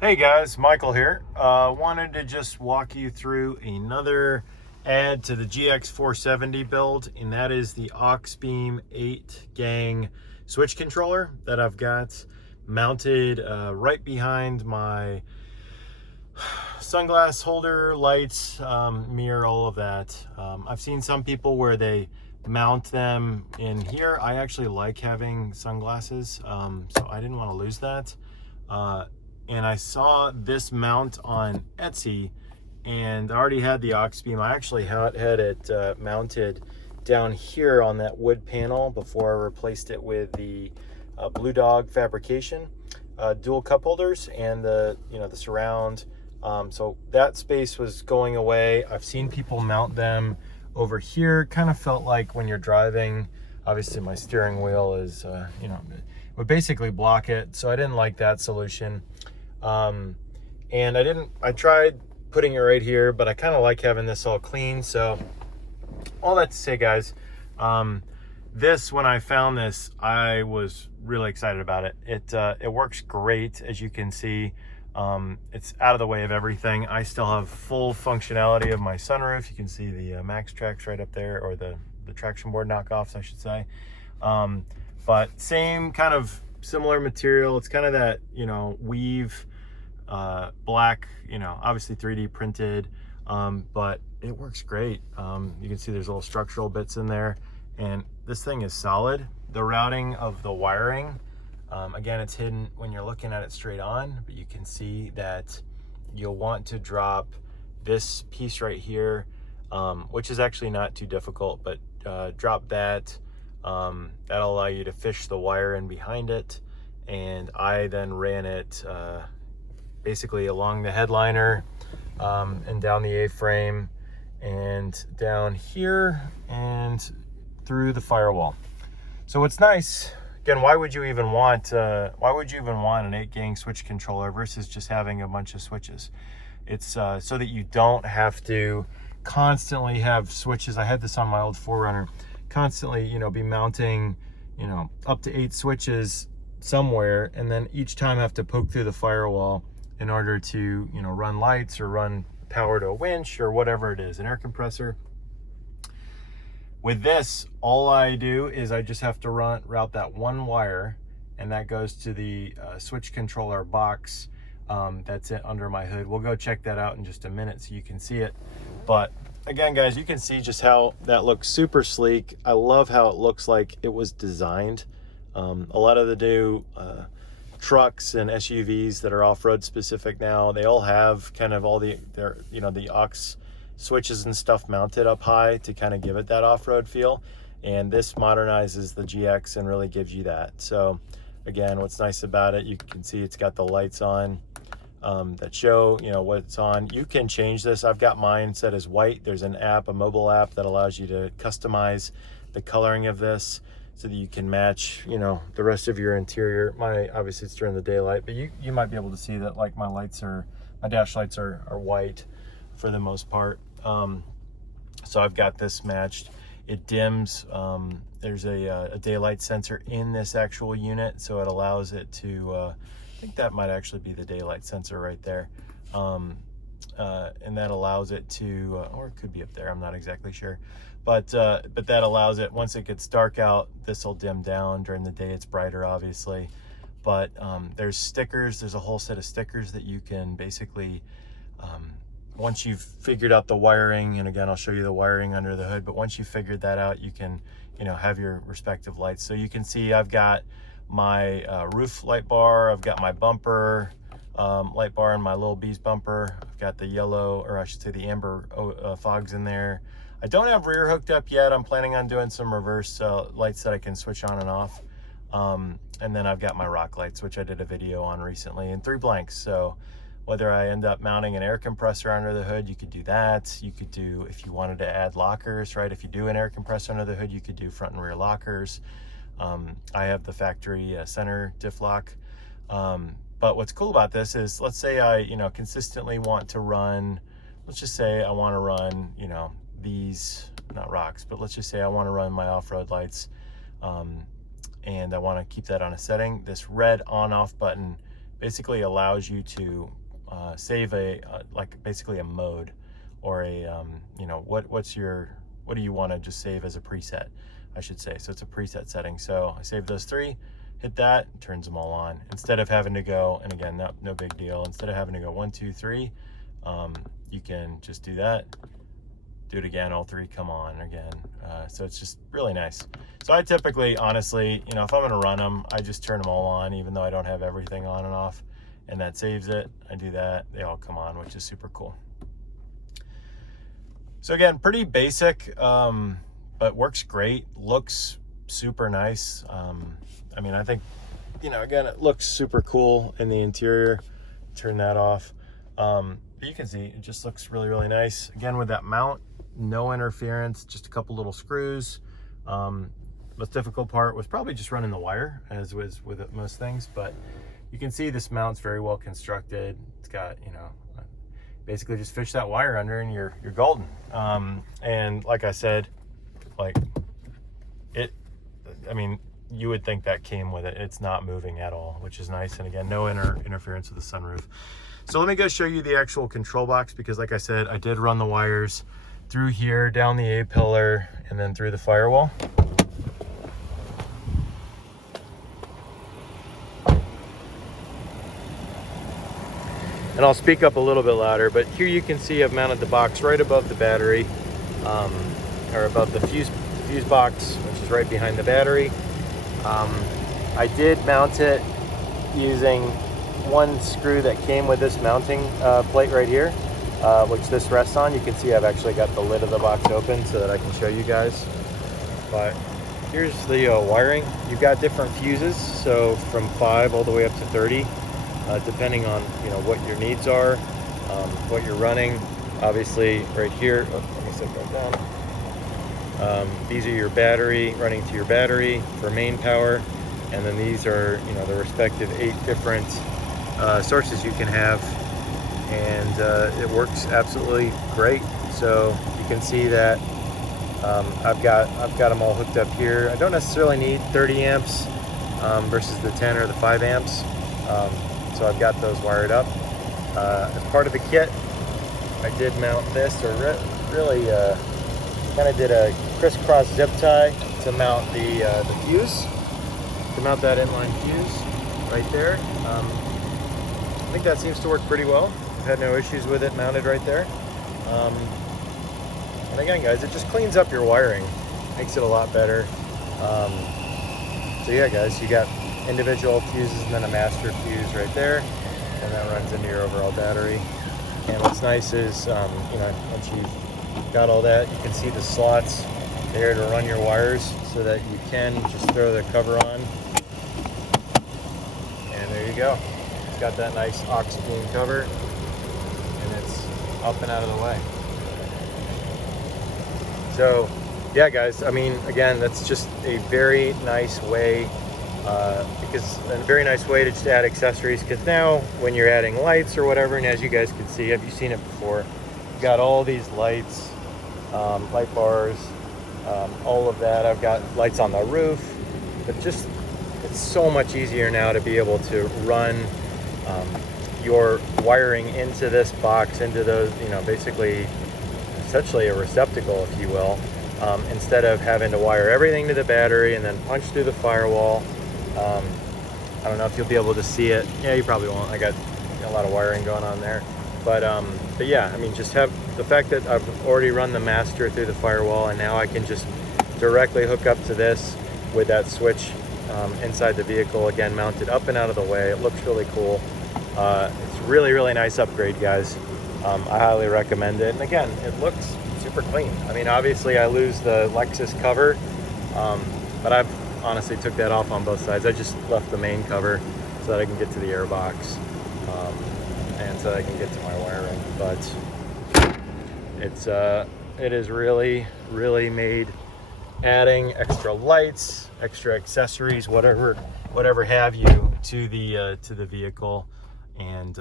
Hey guys, Michael here. Wanted to just walk you through another add to the GX470 build, and that is the Auxbeam 8 gang switch controller that I've got mounted right behind my sunglass holder, lights, mirror, all of that. I've seen some people where they mount them in here. I actually like having sunglasses, so I didn't want to lose that. And I saw this mount on Etsy, and I already had the Auxbeam. I actually had it mounted down here on that wood panel before I replaced it with the Blue Dog fabrication dual cup holders and the surround. So that space was going away. I've seen people mount them over here. Kind of felt like when you're driving, obviously my steering wheel is would basically block it, so I didn't like that solution. And I tried putting it right here, but I kind of like having this all clean. So all that to say, guys, when I found this, I was really excited about it. It works great, as you can see. It's out of the way of everything. I still have full functionality of my sunroof. You can see the Max Tracks right up there, or the traction board knockoffs, I should say. But same kind of similar material. It's kind of that, weave, black, obviously 3D printed, but it works great. You can see there's little structural bits in there, and this thing is solid. The routing of the wiring, again, it's hidden when you're looking at it straight on, but you can see that you'll want to drop this piece right here, which is actually not too difficult, but drop that. That'll allow you to fish the wire in behind it. And I then ran it basically along the headliner and down the A-frame and down here and through the firewall. So what's nice, again, why would you even want an 8 gang switch controller versus just having a bunch of switches? It's so that you don't have to constantly have switches. I had this on my old 4Runner, constantly, be mounting, up to 8 switches somewhere, and then each time have to poke through the firewall in order to, run lights or run power to a winch or whatever it is, an air compressor. With this, all I do is I just have to route that one wire, and that goes to the switch controller box that's it under my hood. We'll go check that out in just a minute so you can see it. But again, guys, you can see just how that looks super sleek. I love how it looks like it was designed. A lot of the new trucks and SUVs that are off-road specific now, they all have kind of all the aux switches and stuff mounted up high to kind of give it that off-road feel. And this modernizes the GX and really gives you that. So again, what's nice about it, you can see it's got the lights on that show what it's on. You can change this. I've got mine set as white. There's an app, a mobile app, that allows you to customize the coloring of this so that you can match the rest of your interior. Obviously it's during the daylight, but you might be able to see that, like, my dash lights are white for the most part. So I've got this matched. It dims. There's a daylight sensor in this actual unit, so it allows it to I think that might actually be the daylight sensor right there. And that allows it to, or it could be up there, I'm not exactly sure. But that allows it, once it gets dark out, this will dim down. During the day, it's brighter, obviously. But there's stickers. There's a whole set of stickers that you can basically, once you've figured out the wiring, and again, I'll show you the wiring under the hood, but once you've figured that out, you can, have your respective lights. So you can see I've got my roof light bar, I've got my bumper light bar, and my little bees bumper. I've got the yellow, or I should say the amber fogs in there. I don't have rear hooked up yet. I'm planning on doing some reverse lights that I can switch on and off. And then I've got my rock lights, which I did a video on recently, and 3 blanks. So whether I end up mounting an air compressor under the hood, you could do that. You could do, if you wanted to add lockers, right? If you do an air compressor under the hood, you could do front and rear lockers. I have the factory center diff lock. But what's cool about this is, let's say I, consistently want to run, let's just say I want to run, these, not rocks, but let's just say I want to run my off-road lights, and I want to keep that on a setting. This red on-off button basically allows you to save like basically a mode, or a you know, what do you want to just save as a preset, I should say. So it's a preset setting. So I save those 3, hit that, turns them all on, instead of having to go, and again, no big deal, instead of having to go 1 2 3, you can just do that, do it again, all 3 come on again. So it's just really nice. So I typically, honestly, you know, if I'm going to run them, I just turn them all on, even though I don't have everything on and off, and that saves it. I do that, they all come on, which is super cool. So again, pretty basic, but works great, looks super nice. I mean, I think, you know, again, it looks super cool in the interior. Turn that off. But you can see it just looks really, really nice. Again, with that mount, no interference, just a couple little screws. Most difficult part was probably just running the wire, as was with most things, but you can see this mount's very well constructed. It's got, you know, basically just fish that wire under and you're golden. And like I said, like I mean, you would think that came with it. It's not moving at all, which is nice. And again, no interference with the sunroof. So let me go show you the actual control box, because like I said, I did run the wires through here, down the A-pillar, and then through the firewall. And I'll speak up a little bit louder, but here you can see I've mounted the box right above the battery, or above the fuse box, which is right behind the battery. I did mount it using one screw that came with this mounting plate right here, which this rests on. You can see I've actually got the lid of the box open so that I can show you guys. But here's the wiring. You've got different fuses, so from 5 all the way up to 30. Depending on, you know, what your needs are, what you're running. Obviously right here, let me set that down. These are your battery, running to your battery for main power, and then these are, you know, the respective 8 different sources you can have, and it works absolutely great. So you can see that I've got them all hooked up here. I don't necessarily need 30 amps versus the 10 or the 5 amps. So I've got those wired up. As part of the kit, I did mount this, or really kind of did a crisscross zip tie to mount the fuse, to mount that inline fuse right there. I think that seems to work pretty well. I've had no issues with it mounted right there. And again, guys, it just cleans up your wiring, makes it a lot better. So yeah, guys, you got individual fuses and then a master fuse right there, and that runs into your overall battery. And what's nice is, you know, once you've got all that, you can see the slots there to run your wires, so that you can just throw the cover on, and there you go. It's got that nice Auxbeam cover, and it's up and out of the way. So yeah, guys, I mean, again, that's just a very nice way, because a very nice way to just add accessories, because now when you're adding lights or whatever, and as you guys can see, have you seen it before, you got all these lights, light bars, all of that. I've got lights on the roof, but just, it's so much easier now to be able to run your wiring into this box, into those, you know, basically essentially a receptacle, if you will, instead of having to wire everything to the battery and then punch through the firewall. I don't know if you'll be able to see it. Yeah, you probably won't. I got a lot of wiring going on there. But yeah, I mean, just have the fact that I've already run the master through the firewall, and now I can just directly hook up to this with that switch inside the vehicle, again, mounted up and out of the way. It looks really cool. It's really, really nice upgrade, guys. I highly recommend it. And again, it looks super clean. I mean, obviously I lose the Lexus cover, but I've honestly took that off on both sides. I just left the main cover so that I can get to the airbox, and so I can get to my wiring. But it is really, really made adding extra lights, extra accessories, whatever have you, to the vehicle. And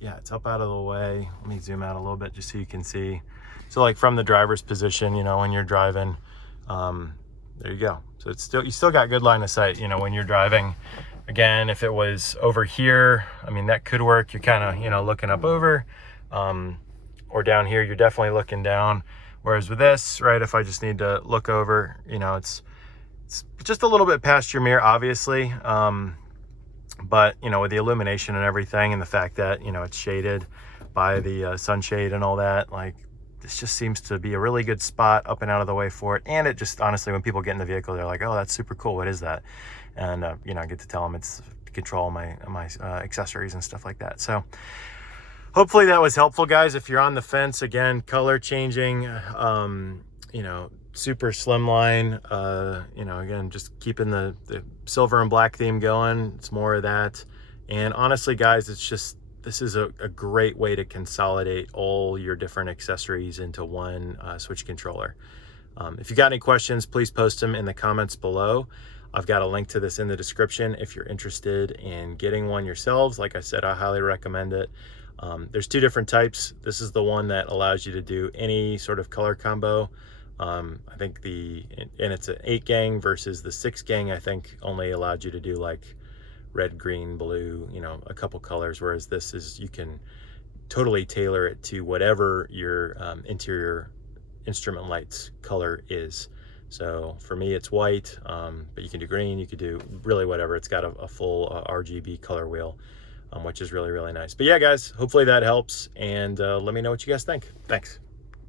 yeah, it's up out of the way. Let me zoom out a little bit just so you can see. So like from the driver's position, you know, when you're driving, there you go. So it's still, you still got good line of sight, you know, when you're driving, Again, if it was over here, I mean, that could work. You're kind of, you know, looking up over, or down here, you're definitely looking down. Whereas with this, right, if I just need to look over, you know, it's just a little bit past your mirror, obviously. But, you know, with the illumination and everything, and the fact that, you know, it's shaded by the sunshade and all that, like, this just seems to be a really good spot up and out of the way for it. And it just, honestly, when people get in the vehicle, they're like, oh, that's super cool. What is that? And, you know, I get to tell them it's to control my accessories and stuff like that. So hopefully that was helpful, guys. If you're on the fence, again, color changing, you know, super slimline, you know, again, just keeping the silver and black theme going. It's more of that. And honestly, guys, it's just, this is a great way to consolidate all your different accessories into one Switch controller. If you got any questions, please post them in the comments below. I've got a link to this in the description if you're interested in getting one yourselves. Like I said, I highly recommend it. There's two different types. This is the one that allows you to do any sort of color combo. I think and it's an 8 gang versus the 6 gang, I think only allowed you to do like red, green, blue, you know, a couple colors. Whereas this is, you can totally tailor it to whatever your interior instrument lights color is. So for me, it's white, but you can do green, you could do really whatever. It's got a full RGB color wheel, which is really, really nice. But yeah, guys, hopefully that helps. And let me know what you guys think. Thanks.